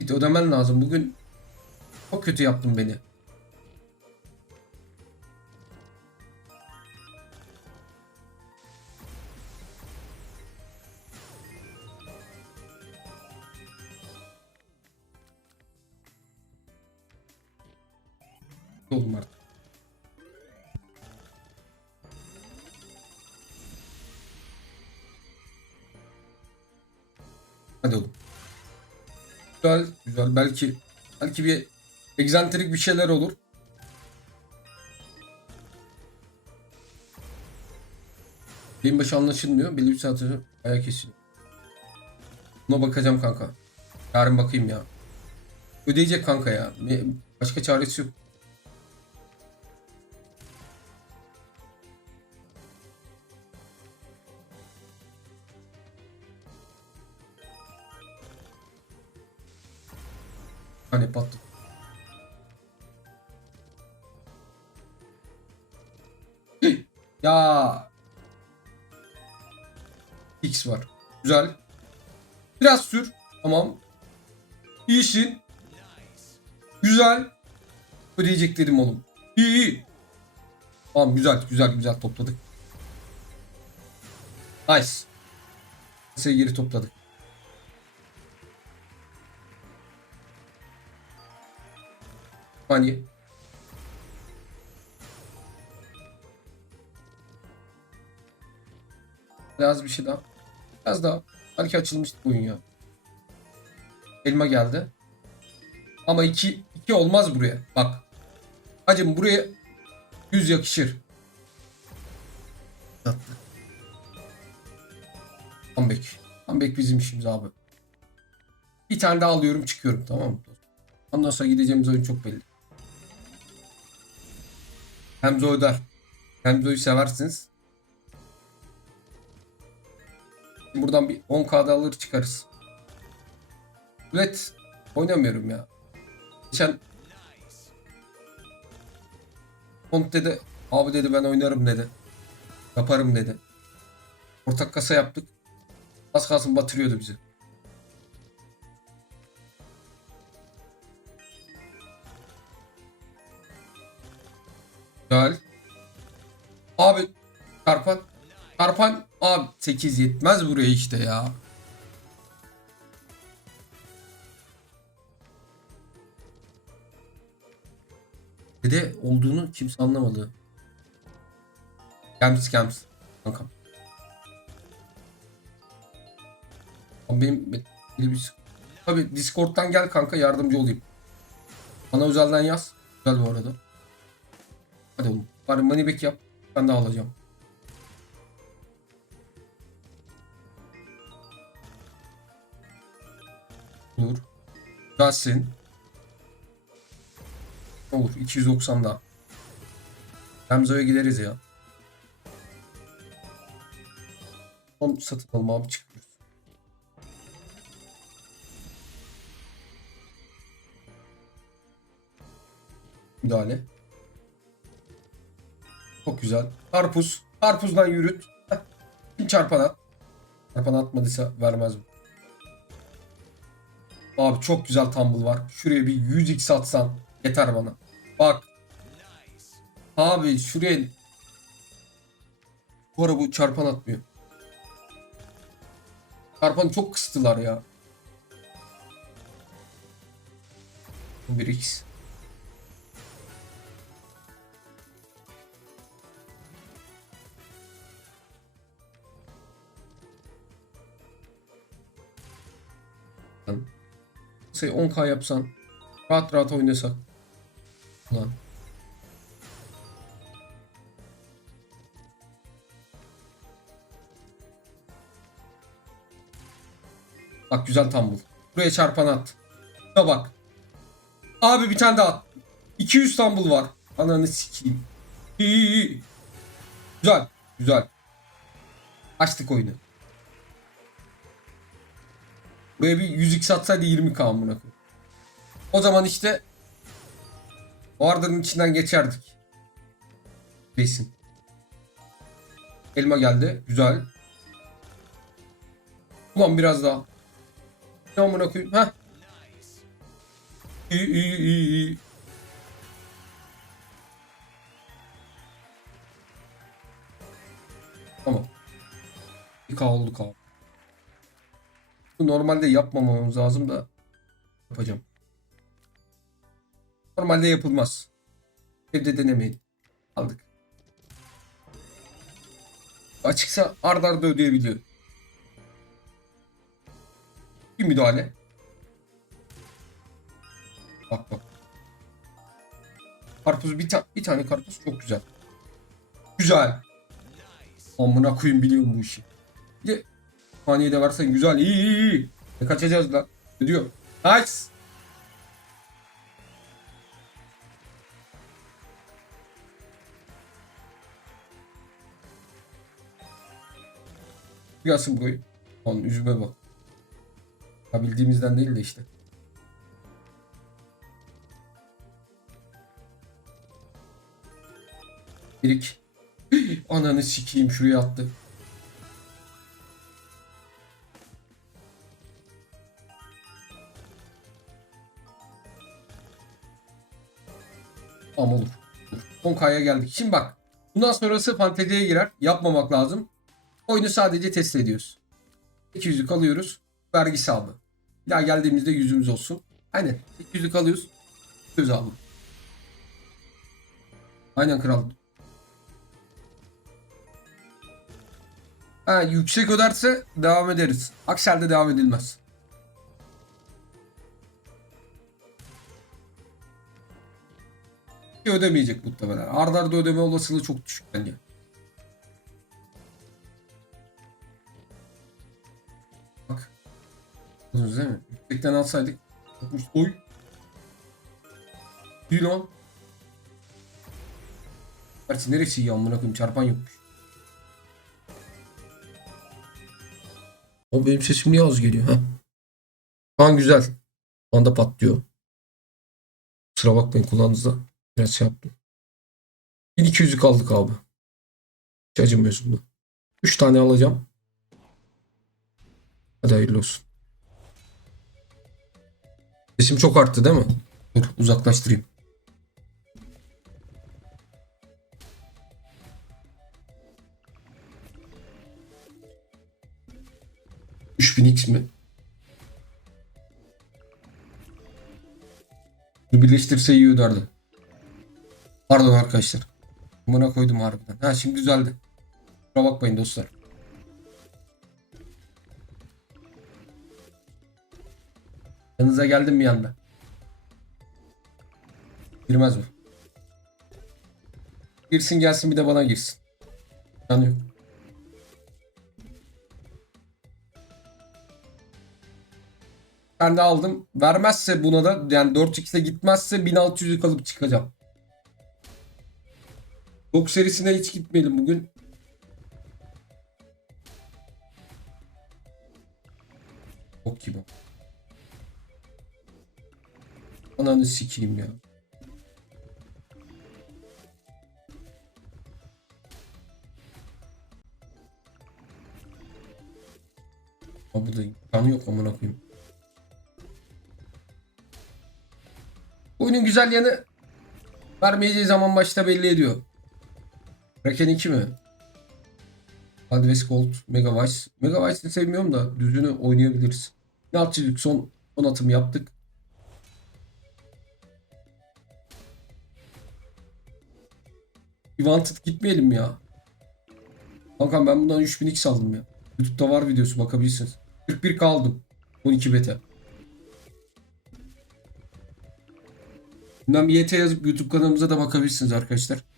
Bir de ödemen lazım. Bugün çok kötü yaptın beni. Hadi oğlum. Güzel, güzel. Belki belki bir egzantrik bir şeyler olur. Benim başı anlaşılmıyor. Belli bir saat sonra ayak kesiliyor. Buna bakacağım kanka. Yarın bakayım ya. Ödeyecek kanka ya. Başka çaresi yok. Hani patladı. ya. X var. Güzel. Biraz sür. Tamam. İyisin. Güzel. Ödeyecek dedim oğlum. İyi iyi. Tamam güzel güzel güzel topladık. Nice. Sayı geri topladık. Saniye. Biraz bir şey daha. Biraz daha. Belki açılmıştı oyun ya. Elma geldi. Ama iki, iki olmaz buraya. Bak. Hacım buraya 100 yakışır. Tatlı. Comeback. Comeback bizim işimiz abi. Bir tane daha alıyorum çıkıyorum tamam mı? Ondan sonra gideceğimiz oyun çok belli. Hemzo öder. Hemzo'yu seversiniz. Buradan bir 10k'da alır çıkarız. Evet. Oynamıyorum ya. Geçen Kont dedi. Abi dedi ben oynarım dedi. Yaparım dedi. Ortak kasa yaptık. Az kalsın batırıyordu bizi. 8 yetmez buraya işte ya. Dede olduğunu kimse anlamadı. Scams scams. Kankam. Abi benim bir Tabi Discord'dan gel kanka yardımcı olayım. Bana özelden yaz. Güzel bu arada. Hadi oğlum. Bari money back yap. Ben de alacağım. Olur. Gelsin. Olur. 290 daha. Remzo'ya gideriz ya. Son satın alma abi çıkıyoruz. Müdahale. Çok güzel. Karpuz. Karpuzdan yürüt. Bir çarpan at. Çarpan atmadıysa vermez mi? Abi çok güzel tumble var. Şuraya bir 100x atsan yeter bana. Bak. Abi şuraya bu ara bu çarpan atmıyor. Çarpanı çok kıstılar ya. 1x. Şey 10k yapsan rahat rahat oynasak. Ulan. Bak güzel tumble. Buraya çarpan at. Şuna bak. Abi bir tane daha at. 200 tumble var. Ananı sikeyim. İyi. Güzel. Güzel. Açtık oyunu. Buraya bir 100x atsaydı 20k amına. O zaman işte Warder'ın içinden geçerdik. Reis'in. Elma geldi. Güzel. Ulan biraz daha. Ne amına koyayım? Ha? İyi iyi iyi iyi. Tamam. Bir olduk abi. Normalde yapmamamız lazım da yapacağım. Normalde yapılmaz. Evde denemeyin. Aldık. Açıksa ard arda ödeyebiliyor. Bir müdahale. Bak bak. Karpuz bir, ta bir tane karpuz çok güzel. Güzel. Amına koyayım biliyorum bu işi. Bir de saniye de versen güzel. İyi iyi iyi. Ne kaçacağız lan? Diyor? Nice. Gelsin burayı. Lan yüzüme bak. Ha bildiğimizden değil de işte. Birik. Ananı sikeyim şuraya attı. Tamam olur. Dur. 10K'ya geldik. Şimdi bak. Bundan sonrası fanteziye girer. Yapmamak lazım. Oyunu sadece test ediyoruz. 200'lük alıyoruz. Vergi hesabı. Bir daha geldiğimizde yüzümüz olsun. Aynen. 200'lük alıyoruz. Göz abi. Aynen kral. Ha, yüksek öderse devam ederiz. Aksel'de devam edilmez. Ödemeyecek muhtemelen. Arda arda ödeme olasılığı çok düşük bence. Bak. Gördünüz değil mi? Yüksekten alsaydık. Bakmış. Oy. Lan. Gerçi neresi iyi amına koyayım çarpan yokmuş. O benim sesim niye az geliyor ha? Şu an güzel. Şu anda patlıyor. Kusura bakmayın kulağınızda. Biraz şey yaptım. 1200'ü kaldık abi. Hiç acımıyorsun da. 3 tane alacağım. Hadi hayırlı olsun. Sesim çok arttı değil mi? Dur uzaklaştırayım. x mi? Bunu birleştirse iyi öderdi. Pardon arkadaşlar. Buna koydum harbiden. Ha şimdi düzeldi. Kusura bakmayın dostlar. Yanınıza geldim bir anda. Girmez mi? Girsin gelsin bir de bana girsin. Yanıyor. Ben de aldım. Vermezse buna da yani 4x'e gitmezse 1600'ü kalıp çıkacağım. Dok serisine hiç gitmeyelim bugün. Bok gibi. Ananı sikeyim ya. Abi da imkanı yok amına koyayım. Oyunun güzel yanı vermeyeceği zaman başta belli ediyor. Raken 2 mi? Adves Gold, Mega Vice. Mega Vice'ı sevmiyorum da düzünü oynayabiliriz. Ne yapacağız? Son, son atım yaptık. Wanted gitmeyelim ya. Kankam ben bundan 3000x aldım ya. YouTube'da var videosu bakabilirsiniz. 41 kaldım. 12 beta. Bundan bir YT yazıp YouTube kanalımıza da bakabilirsiniz arkadaşlar.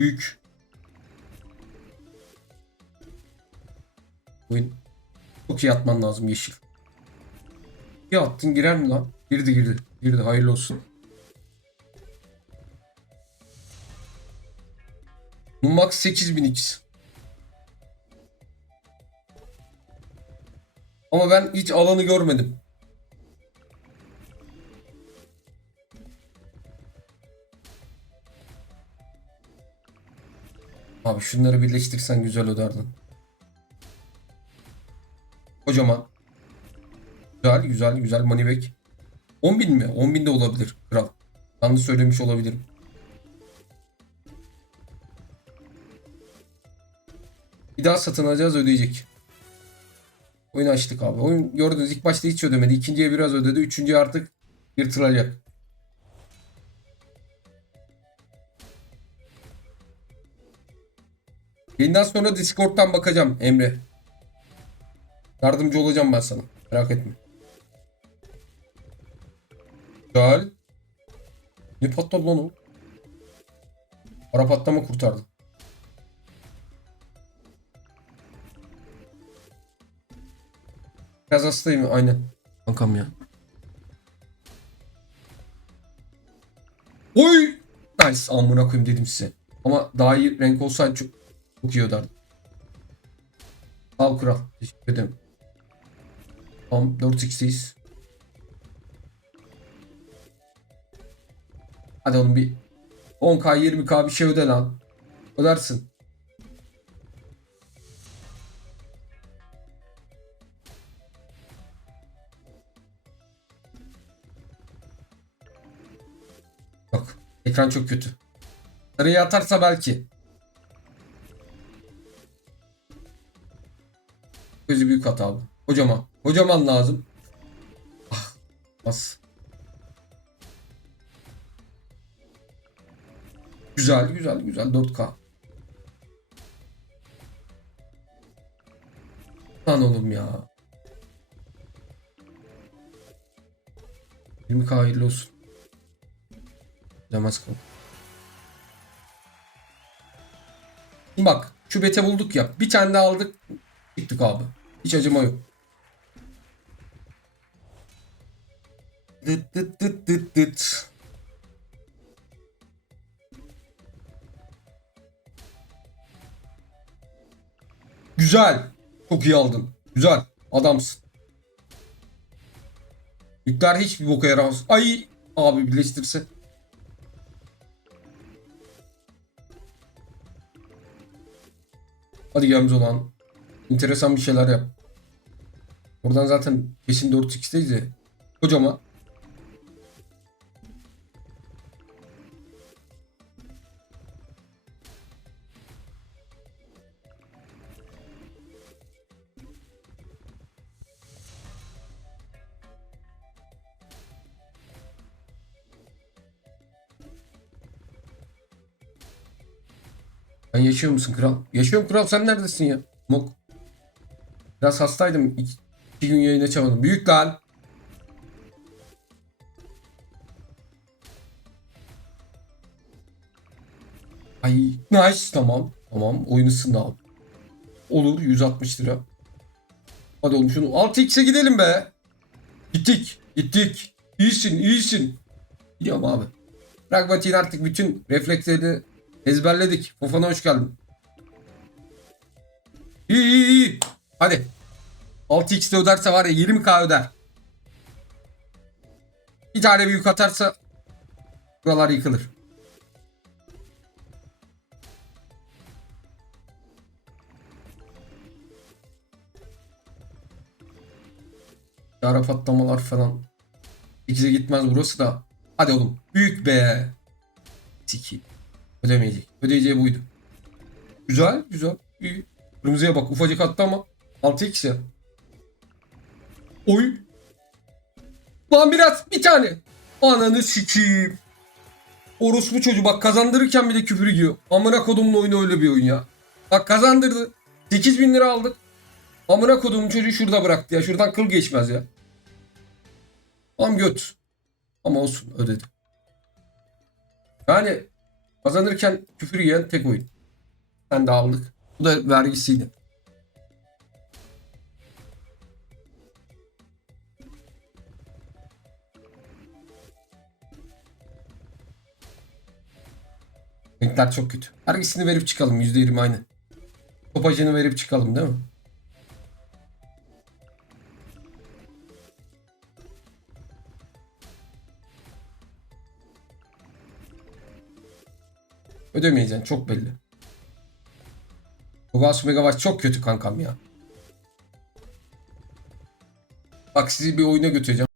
Büyük. Oyun. Çok iyi atman lazım yeşil. İyi attın girer mi lan? Girdi girdi. Girdi hayırlı olsun. Bu max 8000x. Ama ben hiç alanı görmedim. Abi şunları birleştirsen güzel öderdin. Kocaman. Güzel güzel güzel money back. 10 bin mi? 10 bin de olabilir kral. Yanlış söylemiş olabilirim. Bir daha satın alacağız ödeyecek. Oyunu açtık abi. Oyun gördünüz ilk başta hiç ödemedi. İkinciye biraz ödedi. Üçüncüye artık yırtılacak. Yayından sonra Discord'dan bakacağım Emre. Yardımcı olacağım ben sana. Merak etme. Güzel. Ne patladı lan o? Para patlama kurtardı. Biraz hastayım aynen. Kankam ya. Oy! Nice amına koyayım dedim size. Ama daha iyi renk olsaydı çok, çok iyi öderdim. Al kural. Teşekkür ederim. Tamam 4x'teyiz. Hadi oğlum bir 10k 20k bir şey öde lan. Ödersin. Yok. Ekran çok kötü. Sarıya atarsa belki. Hata bu. Kocaman. Kocaman lazım. Ah. Bas. Güzel güzel güzel 4K. Lan oğlum ya. 20K hayırlı olsun. Demez bak şu bete bulduk ya. Bir tane daha aldık. Çıktık abi. Hiç acıma yok. Dıt dıt dıt dıt dıt. Güzel. Çok iyi aldın. Güzel. Adamsın. Yükler hiçbir boka yaramaz. Ay abi birleştirse. Hadi Gamze olan. Enteresan bir şeyler yap. Buradan zaten kesin 4x'teyiz ya. Kocaman. Sen yaşıyor musun kral? Yaşıyorum kral sen neredesin ya? Mok. Biraz hastaydım. İki, iki gün yayın açamadım. Büyük lan. Ay nice tamam. Tamam oyun ısındı abi. Olur 160 lira. Hadi oğlum şunu 6x'e gidelim be. Gittik. Gittik. İyisin iyisin. Gidiyorum abi. Pragmatik'in artık bütün reflekslerini ezberledik. Fofana hoş geldin. İyi iyi iyi. Hadi. 6x'de öderse var ya 20k öder. Bir tane büyük atarsa buralar yıkılır. Yara patlamalar falan. İkize gitmez burası da. Hadi oğlum. Büyük be. Siki. Ödemeyecek. Ödeyeceği buydu. Güzel güzel. İyi. Kırmızıya bak ufacık attı ama 6x ya. Oy. Lan biraz bir tane. Ananı sikeyim. Orospu çocuğu bak kazandırırken bile küfür yiyor. Amına kodumun oyunu öyle bir oyun ya. Bak kazandırdı. 8000 lira aldık. Amına kodumun çocuğu şurada bıraktı ya. Şuradan kıl geçmez ya. Tam göt. Ama olsun ödedi. Yani kazanırken küfür yiyen tek oyun. Sen de aldık. Bu da vergisiydi. Renkler çok kötü. Vergisini verip çıkalım. %20 aynı. Topacını verip çıkalım değil mi? Ödemeyeceksin çok belli. Togas Megawatt çok kötü kankam ya. Bak sizi bir oyuna götüreceğim.